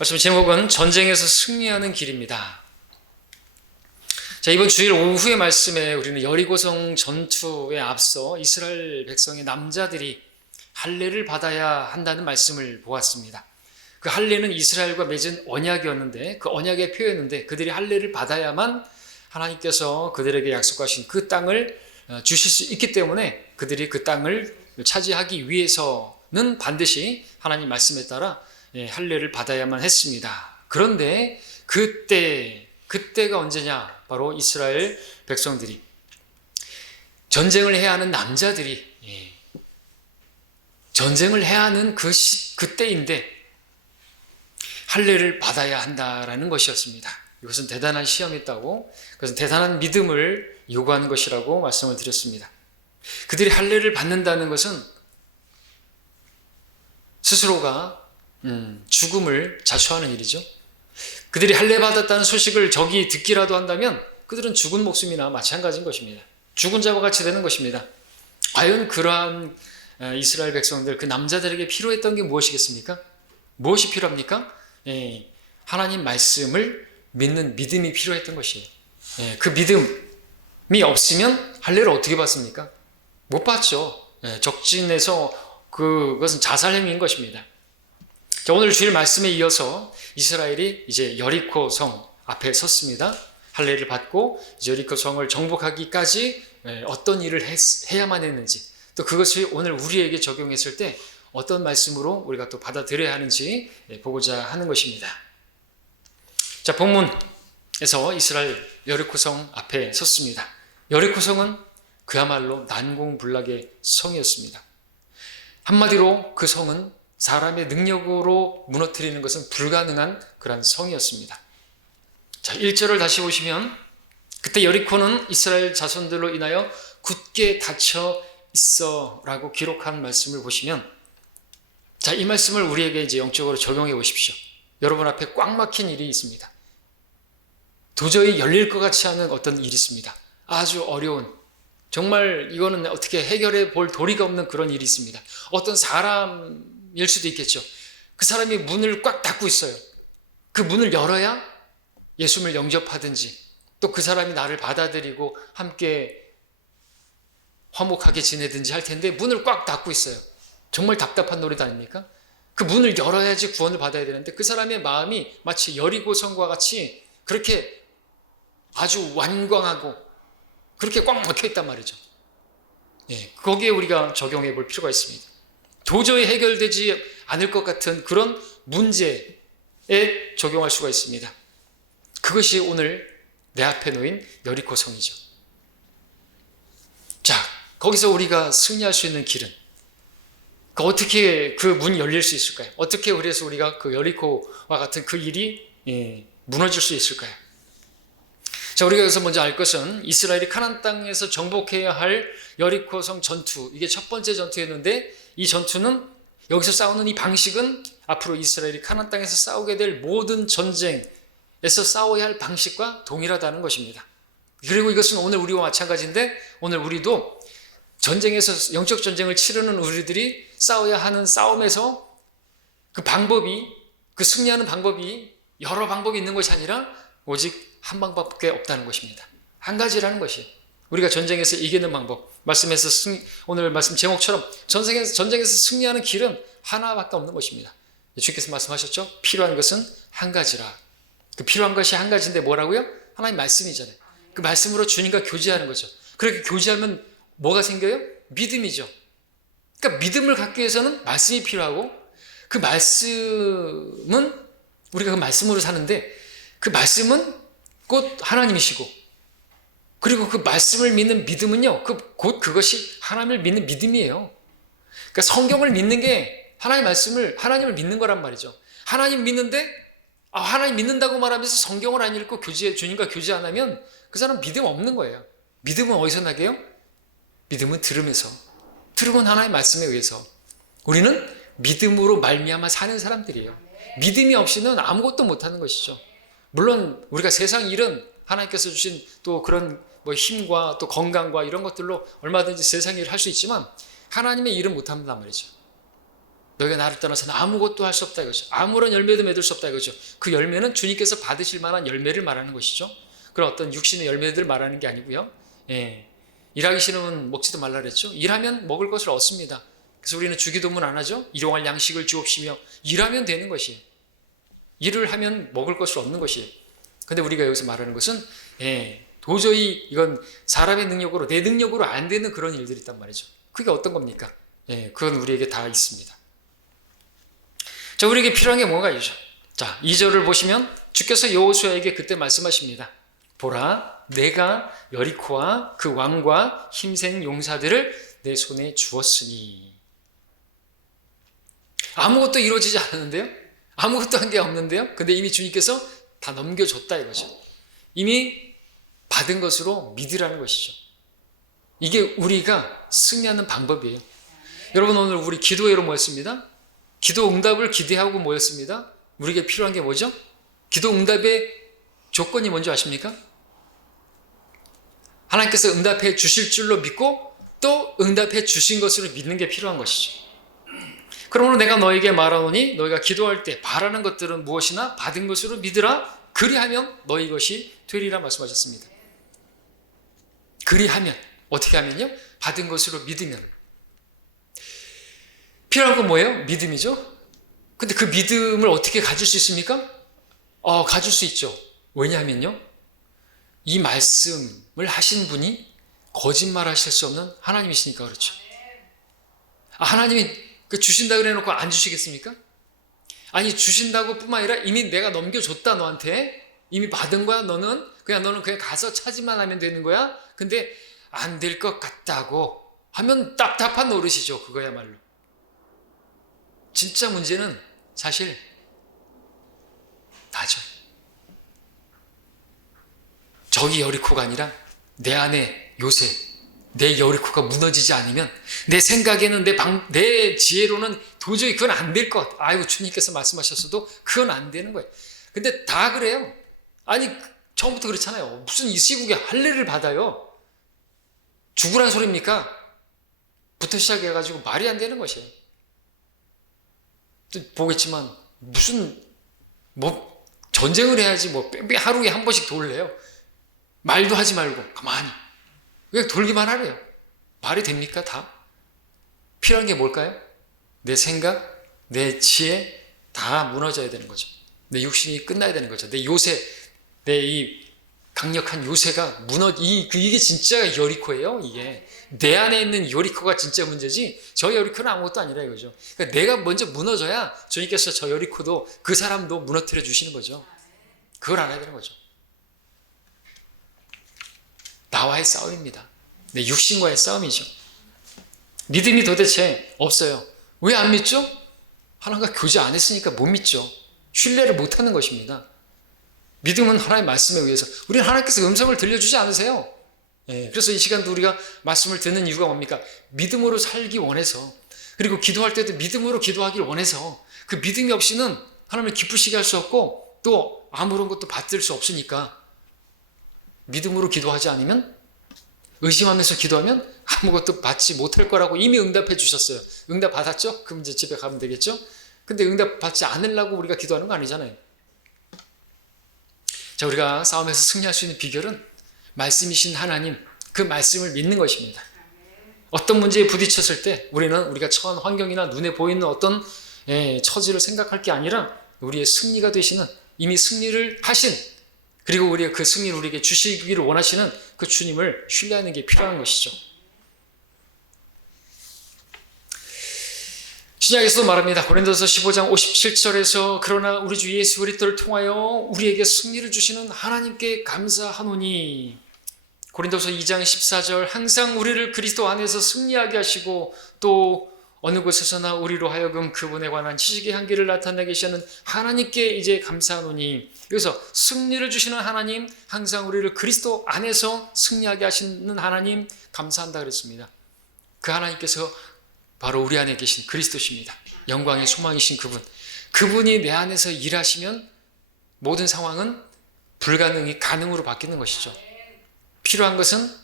말씀 제목은 전쟁에서 승리하는 길입니다. 자, 이번 주일 오후의 말씀에 우리는 여리고성 전투에 앞서 이스라엘 백성의 남자들이 할례를 받아야 한다는 말씀을 보았습니다. 그 할례는 이스라엘과 맺은 언약이었는데 그 언약의 표현인데 그들이 할례를 받아야만 하나님께서 그들에게 약속하신 그 땅을 주실 수 있기 때문에 그들이 그 땅을 차지하기 위해서는 반드시 하나님 말씀에 따라 할례를 받아야만 했습니다. 그런데 그때가 언제냐? 바로 이스라엘 백성들이 전쟁을 해야 하는 남자들이 전쟁을 해야 하는 그때인데 할례를 받아야 한다라는 것이었습니다. 이것은 대단한 시험이었다고, 그것은 대단한 믿음을 요구하는 것이라고 말씀을 드렸습니다. 그들이 할례를 받는다는 것은 스스로가 죽음을 자초하는 일이죠. 그들이 할례 받았다는 소식을 적이 듣기라도 한다면 그들은 죽은 목숨이나 마찬가지인 것입니다. 죽은 자와 같이 되는 것입니다. 과연 그러한 이스라엘 백성들, 그 남자들에게 필요했던 게 무엇이겠습니까? 무엇이 필요합니까? 하나님 말씀을 믿는 믿음이 필요했던 것이에요. 그 믿음이 없으면 할례를 어떻게 받습니까? 못 받죠. 적진에서 그것은 자살 행위인 것입니다. 자, 오늘 주일 말씀에 이어서 이스라엘이 이제 여리코 성 앞에 섰습니다. 할례를 받고 여리코 성을 정복하기까지 어떤 일을 해야만 했는지, 또 그것이 오늘 우리에게 적용했을 때 어떤 말씀으로 우리가 또 받아들여야 하는지 보고자 하는 것입니다. 자, 본문에서 이스라엘 여리코 성 앞에 섰습니다. 여리코 성은 그야말로 난공불락의 성이었습니다. 한마디로 그 성은 사람의 능력으로 무너뜨리는 것은 불가능한 그런 성이었습니다. 자, 1절을 다시 보시면 그때 여리코는 이스라엘 자손들로 인하여 굳게 닫혀 있어 라고 기록한 말씀을 보시면, 자, 이 말씀을 우리에게 이제 영적으로 적용해 보십시오. 여러분 앞에 꽉 막힌 일이 있습니다. 도저히 열릴 것 같지 않은 어떤 일이 있습니다. 아주 어려운, 정말 이거는 어떻게 해결해 볼 도리가 없는 그런 일이 있습니다. 어떤 사람일 수도 있겠죠. 그 사람이 문을 꽉 닫고 있어요. 그 문을 열어야 예수님을 영접하든지 또 그 사람이 나를 받아들이고 함께 화목하게 지내든지 할 텐데 문을 꽉 닫고 있어요. 정말 답답한 노릇 아닙니까? 그 문을 열어야지 구원을 받아야 되는데 그 사람의 마음이 마치 여리고 성과 같이 그렇게 아주 완광하고 그렇게 꽉 막혀 있단 말이죠. 거기에 우리가 적용해 볼 필요가 있습니다. 도저히 해결되지 않을 것 같은 그런 문제에 적용할 수가 있습니다. 그것이 오늘 내 앞에 놓인 여리코 성이죠. 자, 거기서 우리가 승리할 수 있는 길은 어떻게 그 문이 열릴 수 있을까요? 어떻게 그래서 우리가 그 여리코와 같은 그 일이 무너질 수 있을까요? 자, 우리가 여기서 먼저 알 것은 이스라엘이 가나안 땅에서 정복해야 할 여리코성 전투, 이게 첫 번째 전투였는데 이 전투는 여기서 싸우는 이 방식은 앞으로 이스라엘이 가나안 땅에서 싸우게 될 모든 전쟁에서 싸워야 할 방식과 동일하다는 것입니다. 그리고 이것은 오늘 우리와 마찬가지인데 오늘 우리도 전쟁에서 영적 전쟁을 치르는 우리들이 싸워야 하는 싸움에서 그 방법이, 그 승리하는 방법이 여러 방법이 있는 것이 아니라 오직 한 방법밖에 없다는 것입니다. 한 가지라는 것이 우리가 전쟁에서 이기는 방법. 말씀에서 오늘 말씀 제목처럼 전쟁에서 승리하는 길은 하나밖에 없는 것입니다. 주께서 말씀하셨죠? 필요한 것은 한 가지라. 그 필요한 것이 한 가지인데 뭐라고요? 하나님 말씀이잖아요. 그 말씀으로 주님과 교제하는 거죠. 그렇게 교제하면 뭐가 생겨요? 믿음이죠. 그러니까 믿음을 갖기 위해서는 말씀이 필요하고 그 말씀은 우리가 그 말씀으로 사는데 그 말씀은 곧 하나님이시고 그리고 그 말씀을 믿는 믿음은요, 곧 그것이 하나님을 믿는 믿음이에요. 그러니까 성경을 믿는 게 하나님을 믿는 거란 말이죠. 하나님 믿는데 하나님 믿는다고 말하면서 성경을 안 읽고 주님과 교제 안 하면 그 사람 믿음 없는 거예요. 믿음은 어디서 나게요? 믿음은 들으면서, 들으면 하나님의 말씀에 의해서. 우리는 믿음으로 말미암아 사는 사람들이에요. 믿음이 없이는 아무것도 못하는 것이죠. 물론 우리가 세상 일은 하나님께서 주신 또 그런 힘과 또 건강과 이런 것들로 얼마든지 세상 일을 할 수 있지만 하나님의 일은 못한단 말이죠. 너희가 나를 떠나서는 아무것도 할 수 없다 이거죠. 아무런 열매도 맺을 수 없다 이거죠. 그 열매는 주님께서 받으실 만한 열매를 말하는 것이죠. 그런 어떤 육신의 열매들을 말하는 게 아니고요. 예. 일하기 싫으면 먹지도 말라 그랬죠. 일하면 먹을 것을 얻습니다. 그래서 우리는 주기도문 안 하죠. 일용할 양식을 주옵시며 일하면 되는 것이에요. 일을 하면 먹을 것을 얻는 것이에요. 근데 우리가 여기서 말하는 것은 도저히 이건 사람의 능력으로 내 능력으로 안 되는 그런 일들이 있단 말이죠. 그게 어떤 겁니까? 그건 우리에게 다 있습니다. 자, 우리에게 필요한 게 뭔가 있죠. 자, 2절을 보시면 주께서 여호수아에게 그때 말씀하십니다. 보라, 내가 여리코와 그 왕과 힘센 용사들을 내 손에 주었으니. 아무것도 이루어지지 않았는데요. 아무것도 한 게 없는데요. 근데 이미 주님께서 다 넘겨줬다 이거죠. 이미 받은 것으로 믿으라는 것이죠. 이게 우리가 승리하는 방법이에요. 여러분, 오늘 우리 기도회로 모였습니다. 기도 응답을 기대하고 모였습니다. 우리에게 필요한 게 뭐죠? 기도 응답의 조건이 뭔지 아십니까? 하나님께서 응답해 주실 줄로 믿고 또 응답해 주신 것으로 믿는 게 필요한 것이죠. 그러므로 내가 너에게 말하노니 너희가 기도할 때 바라는 것들은 무엇이나 받은 것으로 믿으라. 그리하면 너희 것이 되리라 말씀하셨습니다. 그리하면 어떻게 하면요? 받은 것으로 믿으면. 필요한 건 뭐예요? 믿음이죠. 근데 그 믿음을 어떻게 가질 수 있습니까? 가질 수 있죠. 왜냐하면요, 이 말씀을 하신 분이 거짓말 하실 수 없는 하나님이시니까 그렇죠. 하나님이 주신다 그래 놓고 안 주시겠습니까? 아니, 주신다고 뿐만 아니라 이미 내가 넘겨줬다. 너한테 이미 받은 거야. 너는 그냥 가서 차지만 하면 되는 거야. 근데 안 될 것 같다고 하면 답답한 노릇이죠. 그거야말로. 진짜 문제는 사실 나죠. 저기 여리코가 아니라 내 안에 요새 내 여리코가 무너지지 않으면 내 생각에는 내 지혜로는 도저히 그건 안 될 것. 아이고, 주님께서 말씀하셨어도 그건 안 되는 거예요. 근데 다 그래요. 아니, 처음부터 그렇잖아요. 무슨 이 시국에 할례를 받아요. 죽으란 소리입니까? 부터 시작해가지고 말이 안 되는 것이에요. 또 보겠지만 무슨 전쟁을 해야지 하루에 한 번씩 돌래요. 말도 하지 말고 가만히 그냥 돌기만 하래요. 말이 됩니까? 다 필요한 게 뭘까요? 내 생각, 내 지혜 다 무너져야 되는 거죠. 내 육신이 끝나야 되는 거죠. 내 요새, 내 이 강력한 요새가 이게 진짜 여리코예요. 이게 내 안에 있는 여리코가 진짜 문제지 저 여리코는 아무것도 아니라 이거죠. 그러니까 내가 먼저 무너져야 주님께서 저 여리코도 그 사람도 무너뜨려 주시는 거죠. 그걸 알아야 되는 거죠. 나와의 싸움입니다. 내 육신과의 싸움이죠. 믿음이 도대체 없어요. 왜 안 믿죠? 하나님과 교제 안 했으니까 못 믿죠. 신뢰를 못하는 것입니다. 믿음은 하나님의 말씀에 의해서. 우리는 하나님께서 음성을 들려주지 않으세요. 그래서 이 시간도 우리가 말씀을 듣는 이유가 뭡니까? 믿음으로 살기 원해서, 그리고 기도할 때도 믿음으로 기도하길 원해서, 그 믿음이 없이는 하나님을 기쁘시게 할 수 없고 또 아무런 것도 받을 수 없으니까 믿음으로 기도하지 않으면, 의심하면서 기도하면 아무것도 받지 못할 거라고 이미 응답해 주셨어요. 응답 받았죠? 그럼 이제 집에 가면 되겠죠? 근데 응답 받지 않으려고 우리가 기도하는 거 아니잖아요. 자, 우리가 싸움에서 승리할 수 있는 비결은 말씀이신 하나님, 그 말씀을 믿는 것입니다. 어떤 문제에 부딪혔을 때 우리가 처한 환경이나 눈에 보이는 어떤 처지를 생각할 게 아니라 우리의 승리가 되시는, 이미 승리를 하신, 그리고 우리의 그 승리를 우리에게 주시기를 원하시는 그 주님을 신뢰하는 게 필요한 것이죠. 신약에서도 말합니다. 고린도서 15장 57절에서 그러나 우리 주 예수 그리스도를 통하여 우리에게 승리를 주시는 하나님께 감사하노니, 고린도서 2장 14절 항상 우리를 그리스도 안에서 승리하게 하시고 또 어느 곳에서나 우리로 하여금 그분에 관한 지식의 한계를 나타내게 하시는 하나님께 이제 감사하노니, 여기서 승리를 주시는 하나님, 항상 우리를 그리스도 안에서 승리하게 하시는 하나님 감사한다 그랬습니다. 그 하나님께서 바로 우리 안에 계신 그리스도십니다. 영광의 소망이신 그분이 내 안에서 일하시면 모든 상황은 불가능이 가능으로 바뀌는 것이죠. 필요한 것은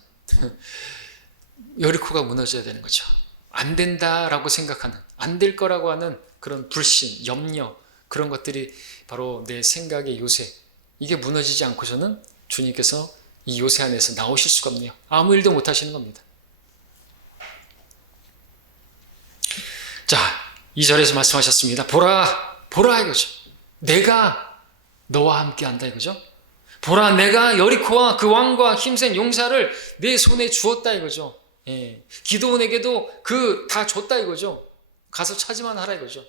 여리코가 무너져야 되는 거죠. 안 된다라고 생각하는, 안 될 거라고 하는 그런 불신, 염려, 그런 것들이 바로 내 생각의 요새, 이게 무너지지 않고서는 주님께서 이 요새 안에서 나오실 수가 없네요. 아무 일도 못 하시는 겁니다. 자, 2절에서 말씀하셨습니다. 보라, 보라 이거죠. 내가 너와 함께 한다 이거죠. 보라, 내가 여리코와 그 왕과 힘센 용사를 내 손에 주었다 이거죠. 예. 기드온에게도 그 다 줬다 이거죠. 가서 차지만 하라 이거죠.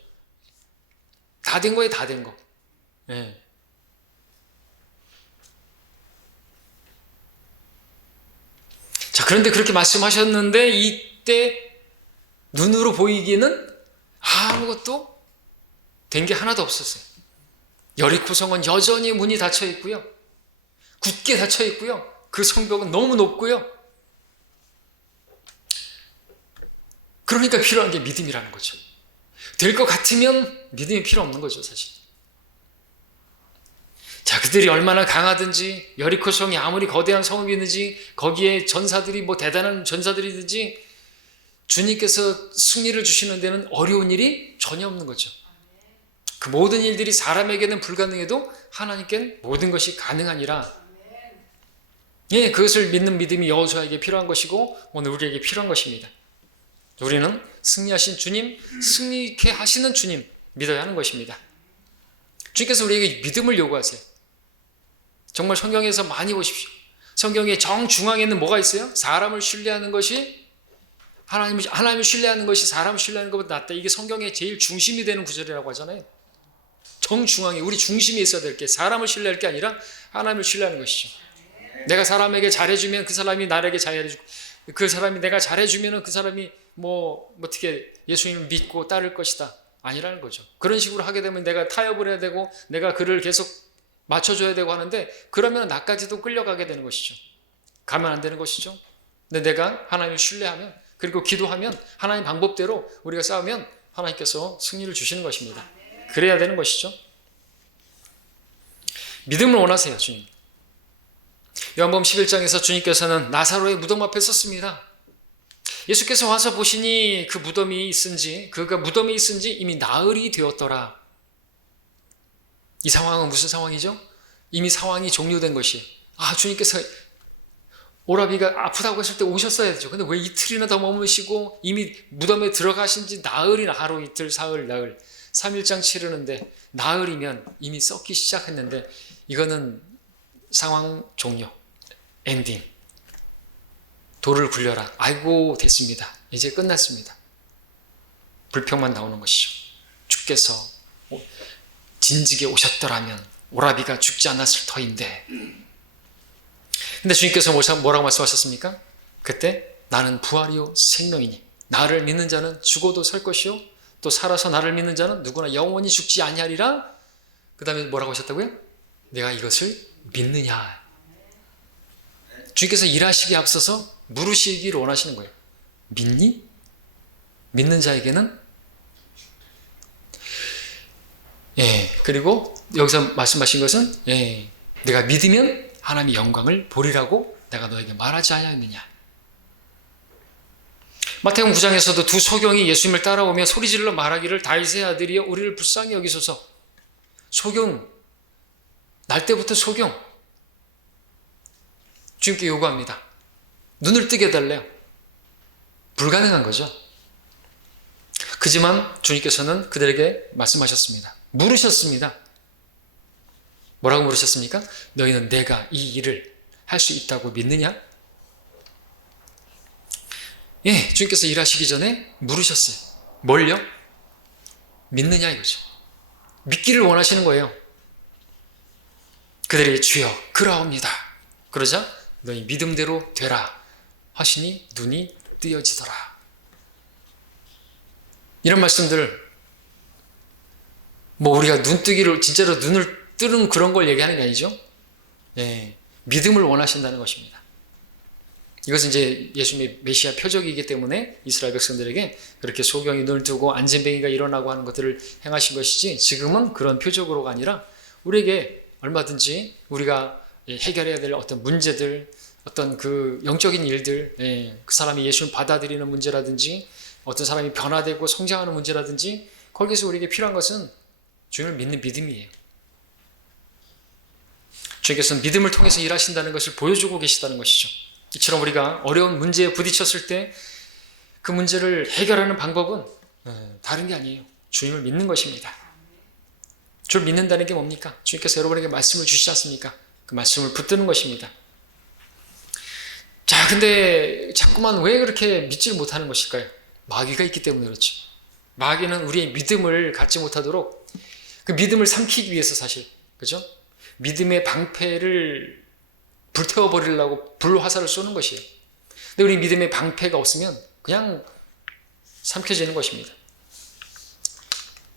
다 된 거에 다 된 거. 예. 자, 그런데 그렇게 말씀하셨는데 이때 눈으로 보이기에는 아무것도 된 게 하나도 없었어요. 여리코 성은 여전히 문이 닫혀 있고요. 굳게 닫혀 있고요. 그 성벽은 너무 높고요. 그러니까 필요한 게 믿음이라는 거죠. 될 것 같으면 믿음이 필요 없는 거죠, 사실. 자, 그들이 얼마나 강하든지, 여리코 성이 아무리 거대한 성이든지, 거기에 전사들이 뭐 대단한 전사들이든지, 주님께서 승리를 주시는 데는 어려운 일이 전혀 없는 거죠. 그 모든 일들이 사람에게는 불가능해도 하나님께는 모든 것이 가능하니라. 예, 그것을 믿는 믿음이 여호수아에게 필요한 것이고 오늘 우리에게 필요한 것입니다. 우리는 승리하신 주님, 승리케 하시는 주님 믿어야 하는 것입니다. 주님께서 우리에게 믿음을 요구하세요. 정말 성경에서 많이 보십시오. 성경의 정중앙에는 뭐가 있어요? 사람을 신뢰하는 것이 하나님을 신뢰하는 것이 사람을 신뢰하는 것보다 낫다. 이게 성경의 제일 중심이 되는 구절이라고 하잖아요. 정중앙에 우리 중심에 있어야 될 게 사람을 신뢰할 게 아니라 하나님을 신뢰하는 것이죠. 내가 사람에게 잘해주면 그 사람이 나에게 잘해주고, 그 사람이 내가 잘해주면 그 사람이 어떻게 예수님을 믿고 따를 것이다. 아니라는 거죠. 그런 식으로 하게 되면 내가 타협을 해야 되고 내가 그를 계속 맞춰줘야 되고 하는데 그러면 나까지도 끌려가게 되는 것이죠. 가면 안 되는 것이죠. 근데 내가 하나님을 신뢰하면 그리고 기도하면 하나님 방법대로 우리가 싸우면 하나님께서 승리를 주시는 것입니다. 그래야 되는 것이죠. 믿음을 원하세요, 주님. 요한복음 11장에서 주님께서는 나사로의 무덤 앞에 섰습니다. 예수께서 와서 보시니 그 무덤이 있은지, 그가 무덤에 있은지 이미 나흘이 되었더라. 이 상황은 무슨 상황이죠? 이미 상황이 종료된 것이. 주님께서 오라비가 아프다고 했을 때 오셨어야 되죠. 근데 왜 이틀이나 더 머무시고 이미 무덤에 들어가신 지 나흘이나, 하루, 이틀, 사흘, 나흘, 3일장 치르는데 나흘이면 이미 썩기 시작했는데 이거는 상황 종료, 엔딩. 돌을 굴려라. 아이고 됐습니다. 이제 끝났습니다. 불평만 나오는 것이죠. 주께서 진즉에 오셨더라면 오라비가 죽지 않았을 터인데. 근데 주님께서 뭐라고 말씀하셨습니까? 그때 나는 부활이요 생명이니 나를 믿는 자는 죽어도 살 것이요 또 살아서 나를 믿는 자는 누구나 영원히 죽지 아니하리라. 그 다음에 뭐라고 하셨다고요? 내가 이것을 믿느냐. 주님께서 일하시기에 앞서서 물으시기를 원하시는 거예요. 믿니? 믿는 자에게는 그리고 여기서 말씀하신 것은 내가 믿으면 하나님의 영광을 보리라고 내가 너에게 말하지 아니하였느냐. 마태복음 9장에서도 두 소경이 예수님을 따라오며 소리질러 말하기를 다윗의 아들이여 우리를 불쌍히 여기소서. 소경, 날 때부터 소경 주님께 요구합니다. 눈을 뜨게 해달래요. 불가능한 거죠. 그지만 주님께서는 그들에게 말씀하셨습니다. 물으셨습니다. 뭐라고 물으셨습니까? 너희는 내가 이 일을 할 수 있다고 믿느냐? 주님께서 일하시기 전에 물으셨어요. 뭘요? 믿느냐 이거죠. 믿기를 원하시는 거예요. 그들이 주여 그라옵니다. 그러자 너희 믿음대로 되라 하시니 눈이 뜨여지더라. 이런 말씀들 우리가 눈뜨기를 진짜로 눈을 뜨는 그런 걸 얘기하는 게 아니죠. 믿음을 원하신다는 것입니다. 이것은 이제 예수님의 메시아 표적이기 때문에 이스라엘 백성들에게 그렇게 소경이 눈을 뜨고 안진뱅이가 일어나고 하는 것들을 행하신 것이지 지금은 그런 표적으로가 아니라 우리에게 얼마든지 우리가 해결해야 될 어떤 문제들, 어떤 그 영적인 일들, 그 사람이 예수를 받아들이는 문제라든지 어떤 사람이 변화되고 성장하는 문제라든지 거기서 우리에게 필요한 것은 주님을 믿는 믿음이에요. 주님께서는 믿음을 통해서 일하신다는 것을 보여주고 계시다는 것이죠. 이처럼 우리가 어려운 문제에 부딪혔을 때 그 문제를 해결하는 방법은 다른 게 아니에요. 주님을 믿는 것입니다. 주를 믿는다는 게 뭡니까? 주님께서 여러분에게 말씀을 주시지 않습니까? 그 말씀을 붙드는 것입니다. 자, 근데 자꾸만 왜 그렇게 믿지를 못하는 것일까요? 마귀가 있기 때문에 그렇죠. 마귀는 우리의 믿음을 갖지 못하도록 그 믿음을 삼키기 위해서 사실, 그죠? 믿음의 방패를 불태워버리려고 불화살을 쏘는 것이에요. 근데 우리 믿음의 방패가 없으면 그냥 삼켜지는 것입니다.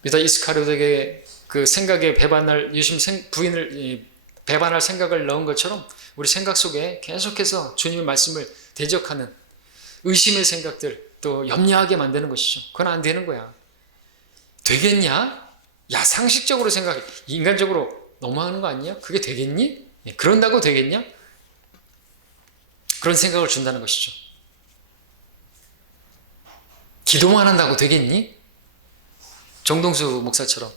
유다 이스카리ot에게 그 생각에 배반할, 예수님 부인을 배반할 생각을 넣은 것처럼 우리 생각 속에 계속해서 주님의 말씀을 대적하는 의심의 생각들, 또 염려하게 만드는 것이죠. 그건 안 되는 거야. 되겠냐? 야, 상식적으로 생각해. 인간적으로 너무하는 거 아니야? 그게 되겠니? 그런다고 되겠냐? 그런 생각을 준다는 것이죠. 기도만 한다고 되겠니? 정동수 목사처럼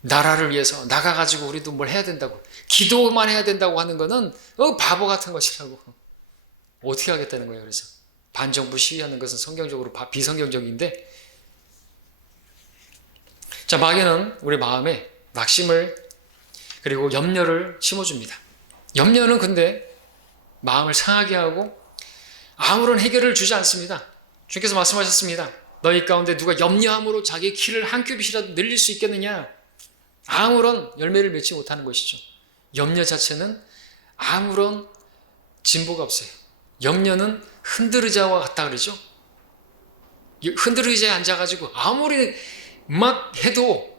나라를 위해서 나가가지고 우리도 뭘 해야 된다고, 기도만 해야 된다고 하는 거는 바보 같은 것이라고. 어떻게 하겠다는 거예요. 그래서 반정부 시위하는 것은 성경적으로 비성경적인데, 자, 마귀는 우리 마음에 낙심을 그리고 염려를 심어줍니다. 염려는 근데 마음을 상하게 하고 아무런 해결을 주지 않습니다. 주님께서 말씀하셨습니다. 너희 가운데 누가 염려함으로 자기의 키를 한 큐빗이라도 늘릴 수 있겠느냐? 아무런 열매를 맺지 못하는 것이죠. 염려 자체는 아무런 진보가 없어요. 염려는 흔들의자와 같다 그러죠. 흔들의자에 앉아가지고 아무리 막 해도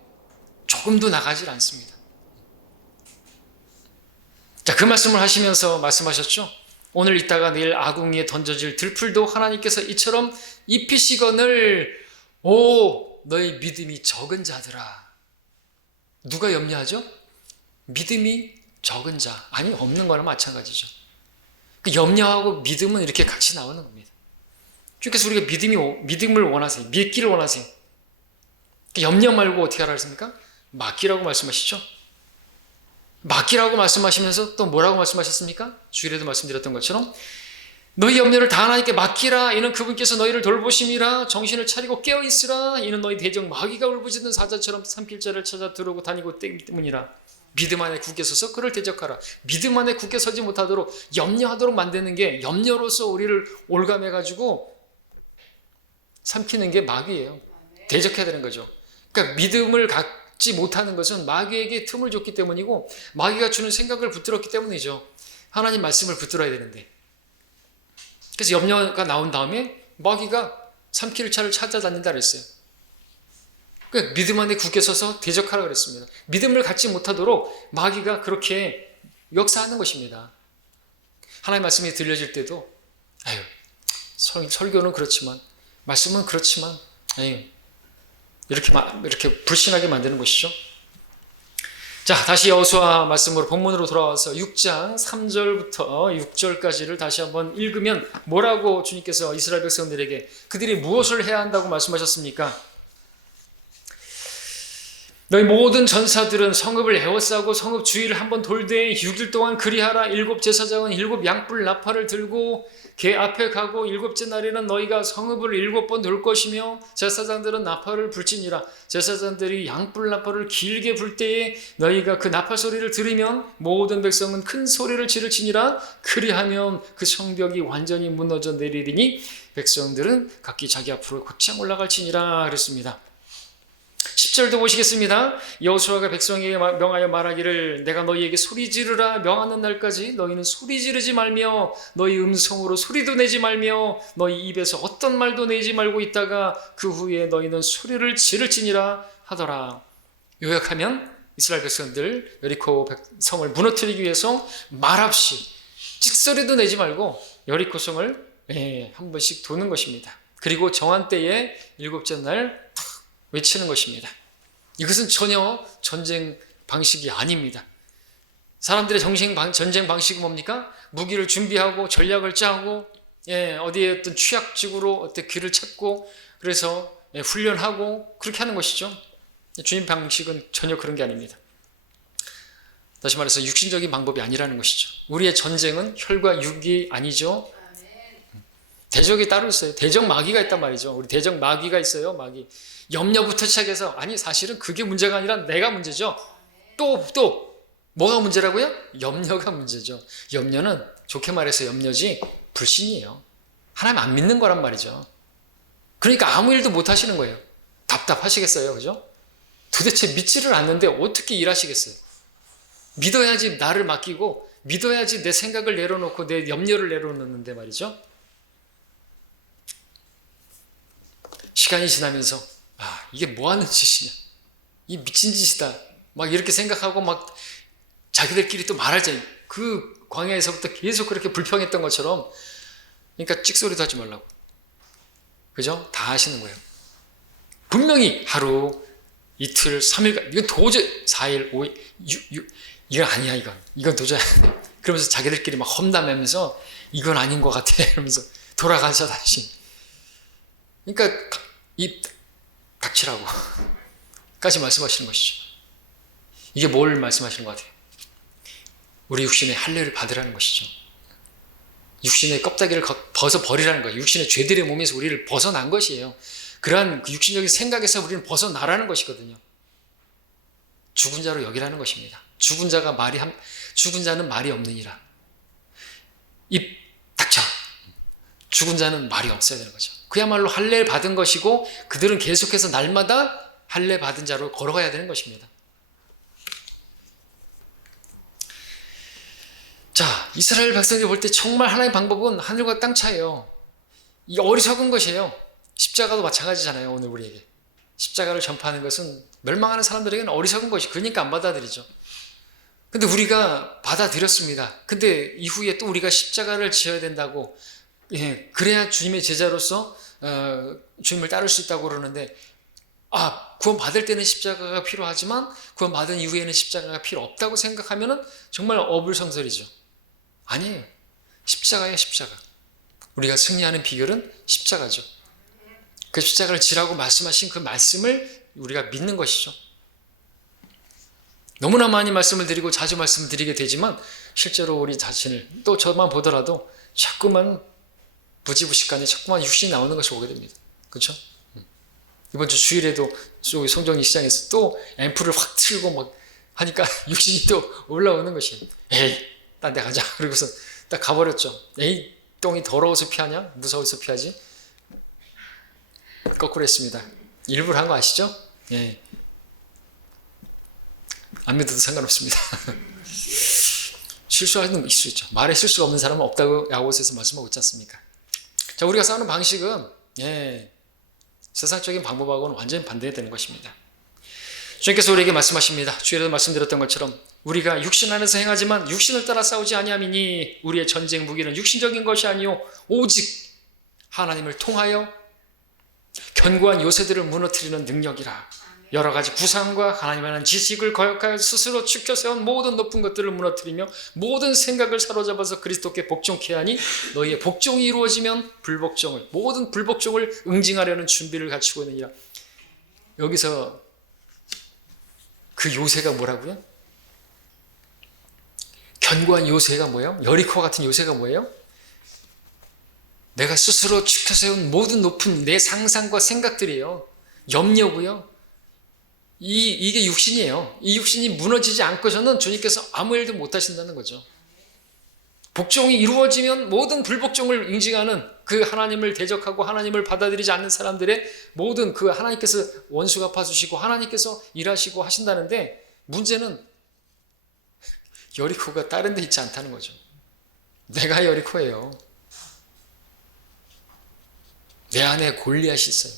조금도 나가질 않습니다. 자, 그 말씀을 하시면서 말씀하셨죠. 오늘 있다가 내일 아궁이에 던져질 들풀도 하나님께서 이처럼 입히시거늘 오 너희 믿음이 적은 자들아. 누가 염려하죠? 믿음이 적은 자. 아니, 없는 거나 마찬가지죠. 그 염려하고 믿음은 이렇게 같이 나오는 겁니다. 주께서 우리가 믿음을 원하세요. 믿기를 원하세요. 염려 말고 어떻게 하라 했습니까? 맡기라고 말씀하시죠. 맡기라고 말씀하시면서 또 뭐라고 말씀하셨습니까? 주일에도 말씀드렸던 것처럼 너희 염려를 다 하나님께 맡기라. 이는 그분께서 너희를 돌보심이라. 정신을 차리고 깨어있으라. 이는 너희 대적 마귀가 울부짖는 사자처럼 삼킬 자를 찾아 들어오고 다니고 때문이라. 믿음 안에 굳게 서서 그를 대적하라. 믿음 안에 굳게 서지 못하도록 염려하도록 만드는 게, 염려로서 우리를 올감해가지고 삼키는 게 마귀예요. 대적해야 되는 거죠. 그러니까 믿음을 갖지 못하는 것은 마귀에게 틈을 줬기 때문이고, 마귀가 주는 생각을 붙들었기 때문이죠. 하나님 말씀을 붙들어야 되는데. 그래서 염려가 나온 다음에 마귀가 삼킬 차를 찾아다닌다 그랬어요. 그러니까 믿음 안에 굳게 서서 대적하라 그랬습니다. 믿음을 갖지 못하도록 마귀가 그렇게 역사하는 것입니다. 하나님의 말씀이 들려질 때도 아유, 설교는 그렇지만, 말씀은 그렇지만, 아유, 이렇게 불신하게 만드는 것이죠. 자, 다시 여호수아 말씀으로 본문으로 돌아와서 6장 3절부터 6절까지를 다시 한번 읽으면 뭐라고 주님께서 이스라엘 백성들에게 그들이 무엇을 해야 한다고 말씀하셨습니까? 너희 모든 전사들은 성읍을 에워싸고 성읍 주위를 한번 돌되 6일 동안 그리하라. 7 제사장은 7 양뿔 나팔을 들고 개 앞에 가고 7째 날에는 너희가 성읍을 7번 돌 것이며 제사장들은 나팔을 불지니라. 제사장들이 양뿔 나팔을 길게 불 때에 너희가 그 나팔 소리를 들으면 모든 백성은 큰 소리를 지를지니라. 그리하면 그 성벽이 완전히 무너져 내리리니 백성들은 각기 자기 앞으로 곧장 올라갈지니라 그랬습니다. 10절도 보시겠습니다. 여호수아가 백성에게 명하여 말하기를 내가 너희에게 소리 지르라 명하는 날까지 너희는 소리 지르지 말며 너희 음성으로 소리도 내지 말며 너희 입에서 어떤 말도 내지 말고 있다가 그 후에 너희는 소리를 지를지니라 하더라. 요약하면 이스라엘 백성들 여리코 성을 무너뜨리기 위해서 말없이 찍소리도 내지 말고 여리코 성을 한 번씩 도는 것입니다. 그리고 정한 때에 7째 날 외치는 것입니다. 이것은 전혀 전쟁 방식이 아닙니다. 사람들의 전쟁 방식은 뭡니까? 무기를 준비하고 전략을 짜고 어디에 어떤 취약지구로 어떤 길을 찾고 그래서 훈련하고 그렇게 하는 것이죠. 주님 방식은 전혀 그런 게 아닙니다. 다시 말해서 육신적인 방법이 아니라는 것이죠. 우리의 전쟁은 혈과 육이 아니죠. 대적이 따로 있어요. 대적 마귀가 있단 말이죠. 우리 대적 마귀가 있어요. 마귀. 염려부터 시작해서, 아니 사실은 그게 문제가 아니라 내가 문제죠. 또 뭐가 문제라고요? 염려가 문제죠. 염려는 좋게 말해서 염려지 불신이에요. 하나님 안 믿는 거란 말이죠. 그러니까 아무 일도 못 하시는 거예요. 답답하시겠어요. 그죠? 도대체 믿지를 않는데 어떻게 일하시겠어요? 믿어야지 나를 맡기고, 믿어야지 내 생각을 내려놓고 내 염려를 내려놓는데 말이죠. 시간이 지나면서 이게 뭐 하는 짓이냐, 이 미친 짓이다 막 이렇게 생각하고 막 자기들끼리 또 말하자. 그 광야에서부터 계속 그렇게 불평했던 것처럼. 그러니까 찍소리도 하지 말라고. 그죠? 다 하시는 거예요. 분명히 하루, 이틀, 3일, 이건 도저히 4일, 5일, 6, 이건 아니야, 이건 도저히 안 돼. 그러면서 자기들끼리 막 험담하면서 이건 아닌 것 같아 이러면서 돌아가자 다시. 그러니까 이 닥치라고 까지 말씀하시는 것이죠. 이게 뭘 말씀하시는 것 같아요? 우리 육신의 할례를 받으라는 것이죠. 육신의 껍데기를 벗어버리라는 거예요. 육신의 죄들의 몸에서 우리를 벗어난 것이에요. 그러한 그 육신적인 생각에서 우리는 벗어나라는 것이거든요. 죽은 자로 여기라는 것입니다. 죽은 자는 말이 없느니라. 입 닥쳐. 죽은 자는 말이 없어야 되는 거죠. 그야말로 할례를 받은 것이고, 그들은 계속해서 날마다 할례 받은 자로 걸어가야 되는 것입니다. 자, 이스라엘 백성들이 볼 때 정말 하나님의 방법은 하늘과 땅 차이에요. 이 어리석은 것이에요. 십자가도 마찬가지잖아요. 오늘 우리에게 십자가를 전파하는 것은 멸망하는 사람들에게는 어리석은 것이, 그러니까 안 받아들이죠. 근데 우리가 받아들였습니다. 근데 이후에 또 우리가 십자가를 지어야 된다고, 그래야 주님의 제자로서 주님을 따를 수 있다고 그러는데, 구원 받을 때는 십자가가 필요하지만 구원 받은 이후에는 십자가가 필요 없다고 생각하면은 정말 어불성설이죠. 아니에요. 십자가예요, 십자가. 우리가 승리하는 비결은 십자가죠. 그 십자가를 지라고 말씀하신 그 말씀을 우리가 믿는 것이죠. 너무나 많이 말씀을 드리고 자주 말씀을 드리게 되지만 실제로 우리 자신을, 또 저만 보더라도 자꾸만 부지부식간에 자꾸만 육신이 나오는 것이 오게 됩니다. 그렇죠? 이번 주 주일에도 송정리 시장에서 또 앰프를 확 틀고 막 하니까 육신이 또 올라오는 것이, 에이 딴 데 가자. 그리고서 딱 가버렸죠. 에이 똥이 더러워서 피하냐? 무서워서 피하지? 거꾸로 했습니다. 일부러 한 거 아시죠? 예. 안 믿어도 상관없습니다. 실수하는 수 있죠. 말에 실수가 없는 사람은 없다고 야고보서에서 말씀하고 있지 않습니까? 자, 우리가 싸우는 방식은 세상적인 방법하고는 완전히 반대되는 것입니다. 주님께서 우리에게 말씀하십니다. 주일에도 말씀드렸던 것처럼 우리가 육신 안에서 행하지만 육신을 따라 싸우지 아니함이니 우리의 전쟁 무기는 육신적인 것이 아니요 오직 하나님을 통하여 견고한 요새들을 무너뜨리는 능력이라. 여러 가지 구상과 하나님에 대한 지식을 거역하여 스스로 축혀 세운 모든 높은 것들을 무너뜨리며 모든 생각을 사로잡아서 그리스도께 복종케 하니 너희의 복종이 이루어지면 모든 불복종을 응징하려는 준비를 갖추고 있느니라. 여기서 그 요새가 뭐라고요? 견고한 요새가 뭐예요? 여리코 같은 요새가 뭐예요? 내가 스스로 축혀 세운 모든 높은 내 상상과 생각들이에요. 염려고요. 이게 육신이에요. 이 육신이 무너지지 않고서는 주님께서 아무 일도 못 하신다는 거죠. 복종이 이루어지면 모든 불복종을 응징하는 그 하나님을 대적하고 하나님을 받아들이지 않는 사람들의 모든 그 하나님께서 원수 갚아주시고 하나님께서 일하시고 하신다는데, 문제는 여리코가 다른 데 있지 않다는 거죠. 내가 여리코예요. 내 안에 골리앗이 있어요.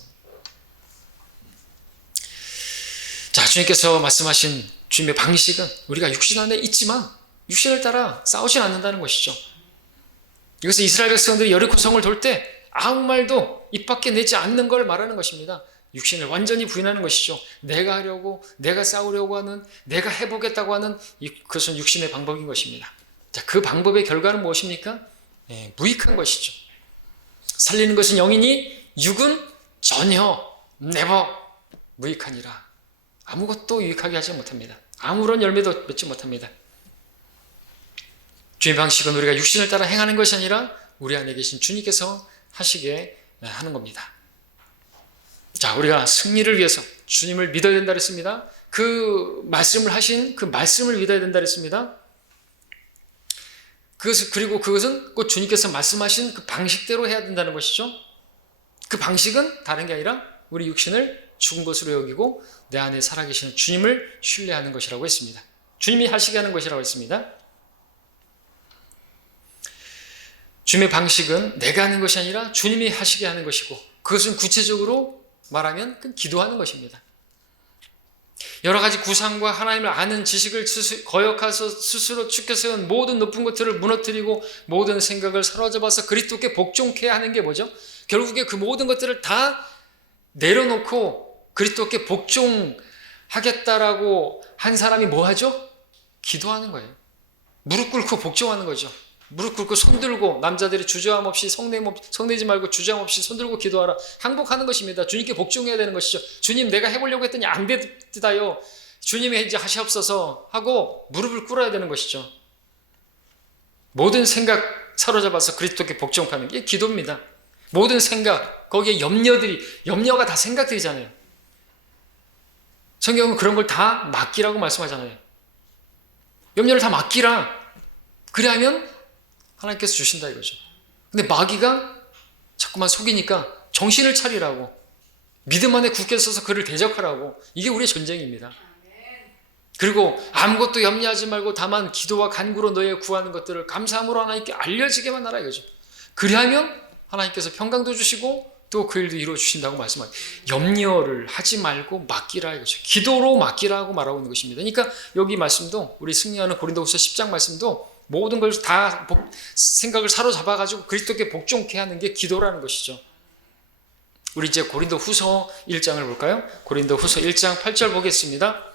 자, 주님께서 말씀하신 주님의 방식은 우리가 육신 안에 있지만 육신을 따라 싸우지 않는다는 것이죠. 이것은 이스라엘 백성들이 여리코 성을 돌 때 아무 말도 입 밖에 내지 않는 걸 말하는 것입니다. 육신을 완전히 부인하는 것이죠. 내가 하려고, 내가 싸우려고 하는, 내가 해보겠다고 하는 그것은 육신의 방법인 것입니다. 자, 그 방법의 결과는 무엇입니까? 무익한 것이죠. 살리는 것은 영이니 육은 전혀 never 무익하니라. 아무것도 유익하게 하지 못합니다. 아무런 열매도 맺지 못합니다. 주님의 방식은 우리가 육신을 따라 행하는 것이 아니라 우리 안에 계신 주님께서 하시게 하는 겁니다. 자, 우리가 승리를 위해서 주님을 믿어야 된다 그랬습니다. 그 말씀을 하신 그 말씀을 믿어야 된다 그랬습니다. 그리고 그것은 곧 주님께서 말씀하신 그 방식대로 해야 된다는 것이죠. 그 방식은 다른 게 아니라 우리 육신을 죽은 것으로 여기고 내 안에 살아계시는 주님을 신뢰하는 것이라고 했습니다. 주님이 하시게 하는 것이라고 했습니다. 주님의 방식은 내가 하는 것이 아니라 주님이 하시게 하는 것이고, 그것은 구체적으로 말하면 기도하는 것입니다. 여러 가지 구상과 하나님을 아는 지식을 거역해서 스스로 축해세운 모든 높은 것들을 무너뜨리고 모든 생각을 사로잡아서 그리스도께 복종케 하는 게 뭐죠? 결국에 그 모든 것들을 다 내려놓고 그리스도께 복종하겠다라고 한 사람이 뭐 하죠? 기도하는 거예요. 무릎 꿇고 복종하는 거죠. 무릎 꿇고 손들고, 남자들이 주저함 없이 성내지 말고 주저함 없이 손들고 기도하라. 항복하는 것입니다. 주님께 복종해야 되는 것이죠. 주님, 내가 해보려고 했더니 안 됐다요. 주님이 이제 하시옵소서 하고 무릎을 꿇어야 되는 것이죠. 모든 생각 사로잡아서 그리스도께 복종하는 게 기도입니다. 모든 생각, 거기에 염려가 다 생각들이잖아요. 성경은 그런 걸 다 맡기라고 말씀하잖아요. 염려를 다 맡기라. 그래야면 하나님께서 주신다 이거죠. 근데 마귀가 자꾸만 속이니까 정신을 차리라고, 믿음 안에 굳게 서서 그를 대적하라고. 이게 우리의 전쟁입니다. 그리고 아무것도 염려하지 말고 다만 기도와 간구로 너희가 구하는 것들을 감사함으로 하나님께 알려지게만 하라 이거죠. 그리하면 하나님께서 평강도 주시고 또 그 일도 이루어 주신다고 말씀하세요. 염려를 하지 말고 맡기라 이거죠. 기도로 맡기라고 말하고 있는 것입니다. 그러니까 여기 말씀도, 우리 승리하는 고린도후서 10장 말씀도 모든 걸 다 생각을 사로잡아가지고 그리스도께 복종케 하는 게 기도라는 것이죠. 우리 이제 고린도후서 1장을 볼까요? 고린도후서 1장 8절 보겠습니다.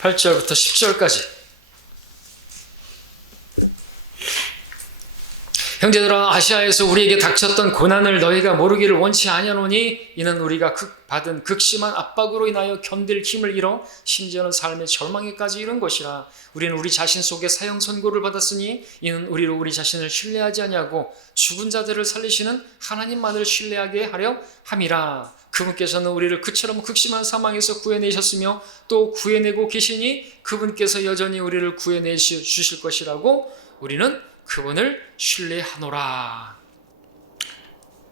8절부터 10절까지. 형제들아, 아시아에서 우리에게 닥쳤던 고난을 너희가 모르기를 원치 아니하노니 이는 우리가 받은 극심한 압박으로 인하여 견딜 힘을 잃어 심지어는 삶의 절망에까지 이른 것이라. 우리는 우리 자신 속에 사형 선고를 받았으니 이는 우리로 우리 자신을 신뢰하지 아니하고 죽은 자들을 살리시는 하나님만을 신뢰하게 하려 함이라. 그분께서는 우리를 그처럼 극심한 사망에서 구해내셨으며 또 구해내고 계시니 그분께서 여전히 우리를 구해내 주실 것이라고 우리는 그분을 신뢰하노라.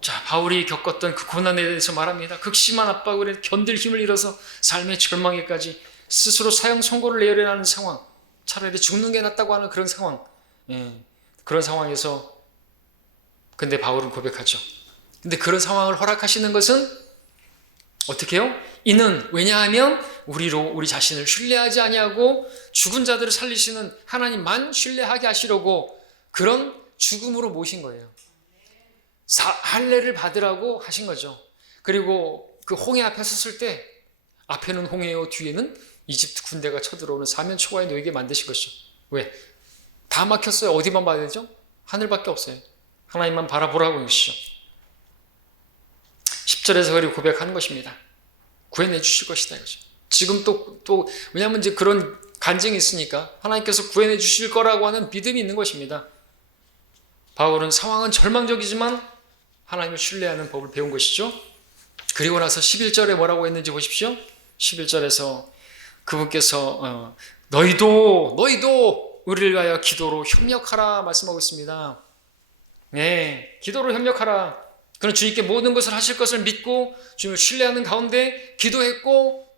자, 바울이 겪었던 그 고난에 대해서 말합니다. 극심한 압박을 견딜 힘을 잃어서 삶의 절망에까지 스스로 사형 선고를 내려는 상황, 차라리 죽는 게 낫다고 하는 그런 상황, 그런 상황에서 근데 바울은 고백하죠. 근데 그런 상황을 허락하시는 것은 어떻게 해요? 이는 왜냐하면 우리로 우리 자신을 신뢰하지 아니하고 죽은 자들을 살리시는 하나님만 신뢰하게 하시려고 그런 죽음으로 모신 거예요. 할례를 받으라고 하신 거죠. 그리고 그 홍해 앞에 섰을 때 앞에는 홍해요, 뒤에는 이집트 군대가 쳐들어오는 사면초가에 놓이게 만드신 것이죠. 왜? 다 막혔어요. 어디만 봐야 되죠? 하늘밖에 없어요. 하나님만 바라보라고 하는 것이죠. 10절에서 그리고 고백하는 것입니다. 구해내 주실 것이다 이거죠. 지금 또 왜냐하면 이제 그런 간증이 있으니까 하나님께서 구해내 주실 거라고 하는 믿음이 있는 것입니다. 바울은 상황은 절망적이지만 하나님을 신뢰하는 법을 배운 것이죠. 그리고 나서 11절에 뭐라고 했는지 보십시오. 11절에서 그분께서 너희도 우리를 위하여 기도로 협력하라 말씀하고 있습니다. 네, 기도로 협력하라. 그는 주님께 모든 것을 하실 것을 믿고 주님을 신뢰하는 가운데 기도했고,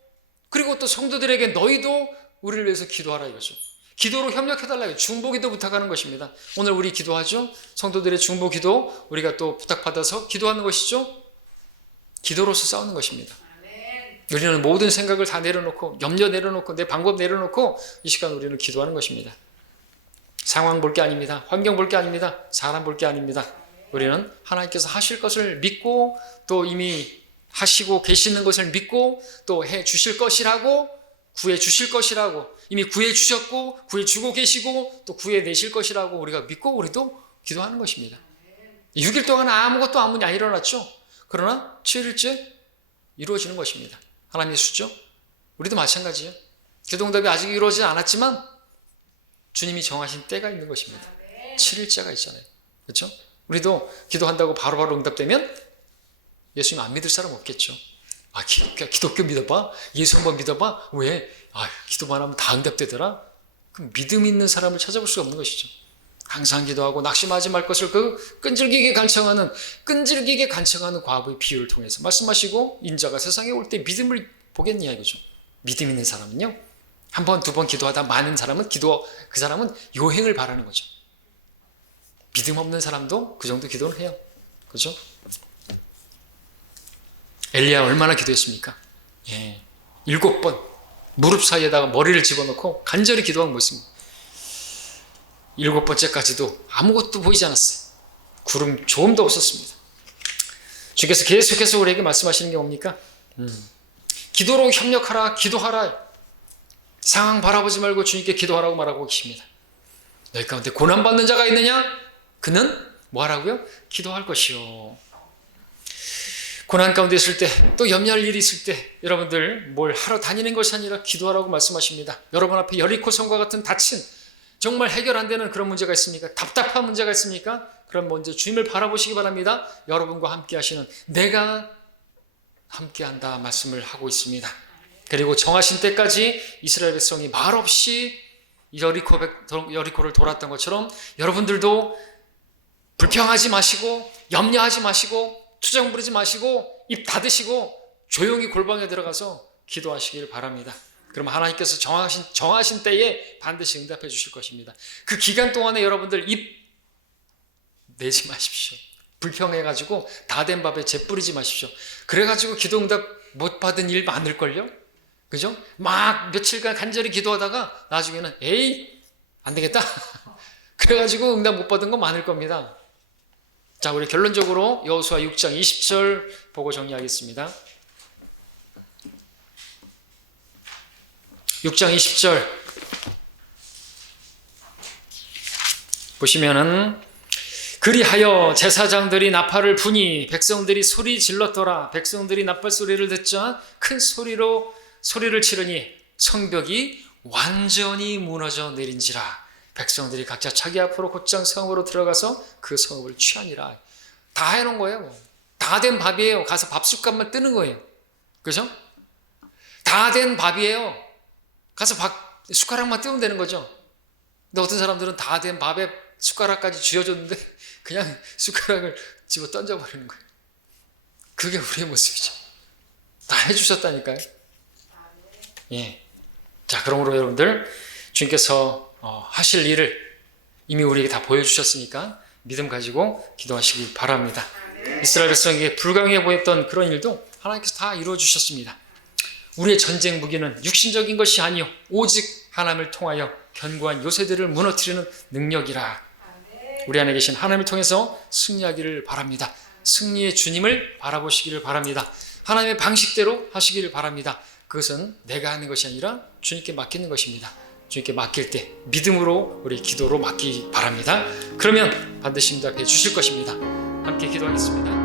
그리고 또 성도들에게 너희도 우리를 위해서 기도하라 이거죠. 기도로 협력해달라, 중보기도 부탁하는 것입니다. 오늘 우리 기도하죠. 성도들의 중보기도 우리가 또 부탁받아서 기도하는 것이죠. 기도로서 싸우는 것입니다. 우리는 모든 생각을 다 내려놓고, 염려 내려놓고, 내 방법 내려놓고 이 시간 우리는 기도하는 것입니다. 상황 볼 게 아닙니다. 환경 볼 게 아닙니다. 사람 볼 게 아닙니다. 우리는 하나님께서 하실 것을 믿고, 또 이미 하시고 계시는 것을 믿고 또 해 주실 것이라고 구해 주실 것이라고, 이미 구해 주셨고 구해 주고 계시고 또 구해 내실 것이라고 우리가 믿고 우리도 기도하는 것입니다. 6일 동안 아무것도 안 일어났죠. 그러나 7일째 이루어지는 것입니다. 하나님의 수죠. 우리도 마찬가지예요. 기도응답이 아직 이루어지지 않았지만 주님이 정하신 때가 있는 것입니다. 7일째가 있잖아요. 그렇죠? 우리도 기도한다고 바로바로 응답되면 예수님 안 믿을 사람 없겠죠. 기독교 믿어봐? 예수 한번 믿어봐? 왜? 기도만 하면 다 응답되더라? 그럼 믿음 있는 사람을 찾아볼 수가 없는 것이죠. 항상 기도하고 낙심하지 말 것을 끈질기게 간청하는 과부의 비유를 통해서 말씀하시고, 인자가 세상에 올 때 믿음을 보겠냐 이거죠. 믿음 있는 사람은요, 한 번, 두 번 기도하다 많은 사람은 그 사람은 요행을 바라는 거죠. 믿음 없는 사람도 그 정도 기도는 해요. 그렇죠? 엘리야 얼마나 기도했습니까? 7번 무릎 사이에다가 머리를 집어넣고 간절히 기도한 모습입니다. 7번째까지도 아무것도 보이지 않았어요. 구름 조금도 없었습니다. 주께서 계속해서 우리에게 말씀하시는 게 뭡니까? 기도로 협력하라, 기도하라. 상황 바라보지 말고 주님께 기도하라고 말하고 계십니다. 너희 가운데 고난받는 자가 있느냐? 그는 뭐 하라고요? 기도할 것이요. 고난 가운데 있을 때, 또 염려할 일이 있을 때 여러분들 뭘 하러 다니는 것이 아니라 기도하라고 말씀하십니다. 여러분 앞에 여리코 성과 같은 닫힌, 정말 해결 안 되는 그런 문제가 있습니까? 답답한 문제가 있습니까? 그럼 먼저 주님을 바라보시기 바랍니다. 여러분과 함께 하시는 내가 함께한다 말씀을 하고 있습니다. 그리고 정하신 때까지 이스라엘 백성이 말없이 여리코를 돌았던 것처럼 여러분들도 불평하지 마시고 염려하지 마시고 투정 부리지 마시고 입 닫으시고 조용히 골방에 들어가서 기도하시길 바랍니다. 그럼 하나님께서 정하신 때에 반드시 응답해 주실 것입니다. 그 기간 동안에 여러분들 입 내지 마십시오. 불평해가지고 다 된 밥에 재 뿌리지 마십시오. 그래가지고 기도 응답 못 받은 일 많을걸요? 그죠? 막 며칠간 간절히 기도하다가 나중에는 에이 안 되겠다. 그래가지고 응답 못 받은 거 많을 겁니다. 자, 우리 결론적으로 여호수아 6장 20절 보고 정리하겠습니다. 6장 20절 보시면은 그리하여 제사장들이 나팔을 부니 백성들이 소리 질렀더라. 백성들이 나팔 소리를 듣자 큰 소리를 치르니 성벽이 완전히 무너져 내린지라. 백성들이 각자 자기 앞으로 곧장 성으로 들어가서 그 성읍을 취하니라. 다 해놓은 거예요. 다 된 밥이에요. 가서 밥 숟갈만 뜨는 거예요. 그죠? 다 된 밥이에요. 가서 숟가락만 뜨면 되는 거죠. 근데 어떤 사람들은 다 된 밥에 숟가락까지 쥐어줬는데 그냥 숟가락을 집어 던져버리는 거예요. 그게 우리의 모습이죠. 다 해주셨다니까요. 자, 그러므로 여러분들 주님께서 하실 일을 이미 우리에게 다 보여주셨으니까 믿음 가지고 기도하시기 바랍니다. 이스라엘 백성에게 불가능해 보였던 그런 일도 하나님께서 다 이루어 주셨습니다. 우리의 전쟁 무기는 육신적인 것이 아니요 오직 하나님을 통하여 견고한 요새들을 무너뜨리는 능력이라. 우리 안에 계신 하나님을 통해서 승리하기를 바랍니다. 승리의 주님을 바라보시기를 바랍니다. 하나님의 방식대로 하시기를 바랍니다. 그것은 내가 하는 것이 아니라 주님께 맡기는 것입니다. 주님께 맡길 때 믿음으로 우리 기도로 맡기기 바랍니다. 그러면 반드시 응답해 주실 것입니다. 함께 기도하겠습니다.